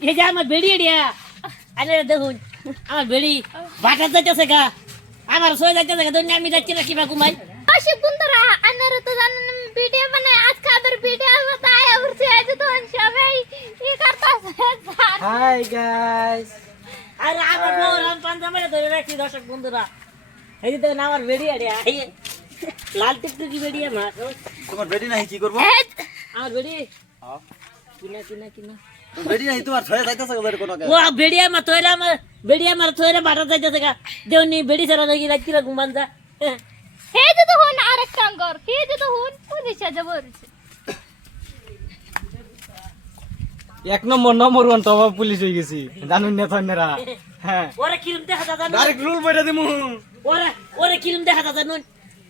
এই যে আমার বেড়ি এডিয়া আরে দেখুন আমার বেড়ি বাটা যাইতেছে গা আমার সই যাইতেছে গা দুনিয়া আমি যাচ্ছি না কিবা ঘুমাই আশিক বন্ধুরা আপনারা তো জানেন ভিডিও মানে আজকে আবার ভিডিও বানাই উঠছে আজ তো সবাই কি করতেছে হাই গাইস আর আমার বউরাম পাঞ্জাবে ধরে রাখছি দর্শক বন্ধুরা এই যে দেখুন আমার বেড়ি এডিয়া লাল টিকটকি বেড়ি আমার তোমার বেডি নাই কি করব আমার বেড়ি হ্যাঁ কিনা বেডি নাই তোমার ছয় যাইতাছে গদের কোন ও বেড়িয়া মা তোরা বাটা যাইতেছে গা দেউনি বেড়ি ছাড়া লাগি রাখছি না ঘুমান যা হে যে তো হন আরেকটা আঙ্গর হে যে তো হন পুলিশে যাব রইছে এক নম্বর ওয়ান তো পুলিশ হয়ে গেছি জানুন না তন্নেরা হ্যাঁ ওরে কিরম দেখা দাদা ডাইরেক্ট রুল বইটা দিমু ওরে কিরম দেখা দাদা নুন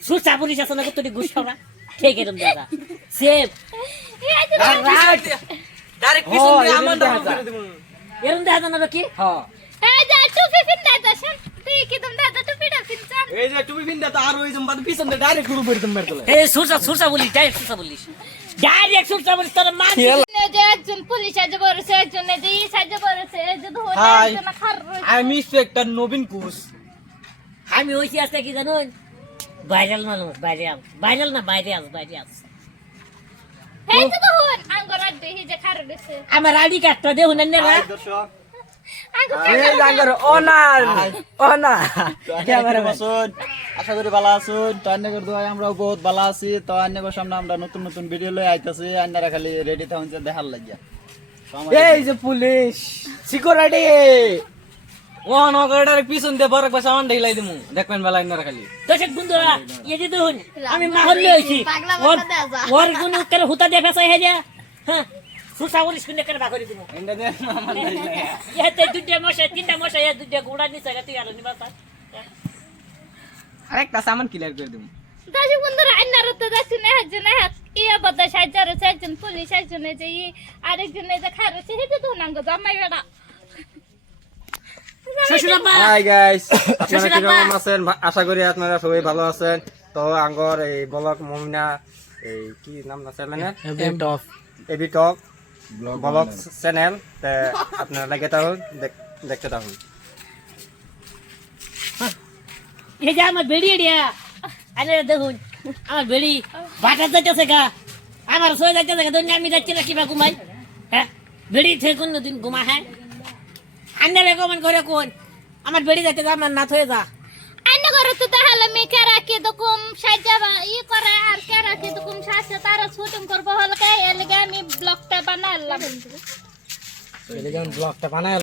সুচা পুলিশ আছে না কতটি গুছাওরা ঠিক এরম দাদা সেভ হে যে ডাইরেক্ট পিছন দিয়ে আমার নাম করে দিমু এরম দেখা দাদা কি হ্যাঁ হে যে টুপি পিনতে যাছেন তুই কি তুমি দাদা টুপিটা পিনছেন এই যে টুপি পিনতে তো আর ওই জম্বা পিছন দিয়ে ডাইরেক্ট রুল বইটা তুমি মেরতলে এই সুচা পুলিশ ডাইরেক্ট সুচা পুলিশ তোর মার যে একজন পুলিশে যাব রইছে একজন যে সাজে বলছে এই যে তো হন হাই একজন খার রইছে আই এম ইন্সপেক্টর নবীন কুস আমি হইছি আছে কি জানুন ভাইরাল মানুষ ভাইরাল না বাইরে আস হে যে তো হন আঙ্গর আড্ডে হে যে খার রইছে আমার আইডি কার্ডটা দেউন না হাই দর্শক আঙ্গর এই জাঙ্গার ওনা ক্যামেরা বসুন আশা করি ভালো আছেন তো আন্নাগর দোয়া আমরাও বহুত ভালো আছি তো আন্নাগর সামনে আমরা নতুন ভিডিও লই আইতাছি আন্নারা খালি রেডি থাকুন যে দেখার লাগিয়া তো আমাদের এই যে পুলিশ সিকিউরিটি ও নগরের পিছন দিয়ে বরক বাসা অন ঢেলাই দিমু দেখবেন বেলা ইনারা খালি দর্শক বন্ধুরা এই যে দেখুন আমি মাহল্লে হইছি ওর কোন করে হুতা দিয়ে ফেসাই হে যা হ্যাঁ সুসা পুলিশ কোন করে বাকরি দিমু এন্ডা দেন আমার এতে দুইটা মশা তিনটা মশা এ দুইটা গুড়া নিছে গতি আর নিবাসা আরেকটা সামান ক্লিয়ার করে দিমু দাসি বন্ধুরা আইনারত তো দাসি না একজন ইয়া বদা সাইজার আছে একজন পুলিশ একজন যে আরেকজন যে খার রইছে হে যে তো নাঙ্গ জামাই বেড়া শ্বশুরাব্বা হাই গাইস আপনারা শ্বশুর আব্বা। কিরকম আছেন আশা করি আপনারা সবাই ভালো আছেন তো আঙ্গর এই ব্লগ মমিনা এই কি নাম না চ্যানেলের এবি টক ব্লগ চ্যানেল তে আপনারা লাগে থাকুন দেখতে থাকুন এই যে আমার বেড়ি এডিয়া আরে দেখুন আমার বেড়ি বাটা যাইতেছে গা আমার সই যাইতেছে গা দুনিয়া আমি যাচ্ছি না কিবা ঘুমাই হ্যাঁ বেড়ি থেকে কোন দিন ঘুমা হ্যাঁ আন্না রেকমেন্ড করে কোন আমার বেড়ি যাইতে গা আমার না থয়ে যা আইনা করে তো তাহলে মে কারা কে তো কম সাইজাবা ই করে আর কারা কে তো কম সাজে তারা শুটিং করব হল কে এলাকা আমি ব্লগটা বানাইলাম এই যে ব্লগটা বানায়